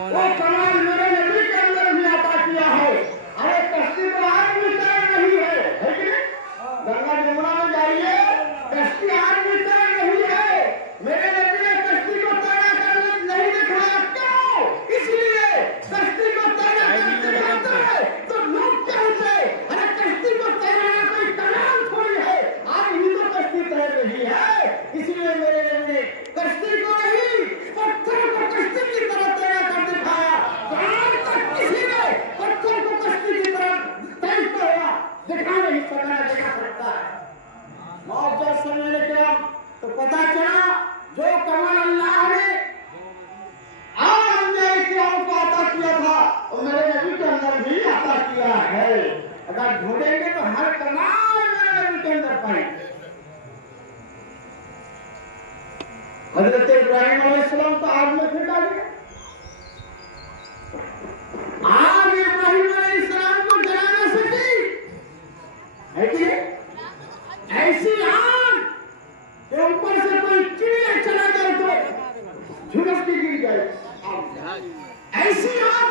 वो कमाल मेरे नबी के अंदर भी अता किया है। अरे कश्ती तो आज भी तैर रही है कि नहीं? गंगा जमुना में जाइए, कश्ती आज भी तैर रही है। मेरे नबी ने कश्ती को तैरा करने नहीं दिखाया, क्यों? इसलिए कश्ती को तैरा करते तो लोग कहते अरे कश्ती को तैराना कोई कमाल थोड़ी है, आज ही तो कश्ती तैर रही है। इसलिए मेरे नबी ने कश्ती को नहीं, पत्थर को कश्ती की तरह तैरा कर दिखाया। आज तक किसी ने पत्थर को कश्ती की तरह तैरता हुआ दिखा नहीं सकता है। मौजूद समय के तो पता चला जो कमाल अल्लाह ने को अता किया था और मेरे नबी के अंदर भी अता किया है। अगर ढूंढेंगे तो हर कमाल मेरे नबी के अंदर पाएंगे। हजरत इब्राहिम अलैहिस्सलाम को आग में फेंका गया। आग इब्राहिम अलैहिस्सलाम को जला न सकी, है कि ऐसी आग के ऊपर से कोई चिड़िया चला जाए तो झुलस के गिर जाए। ऐसी आग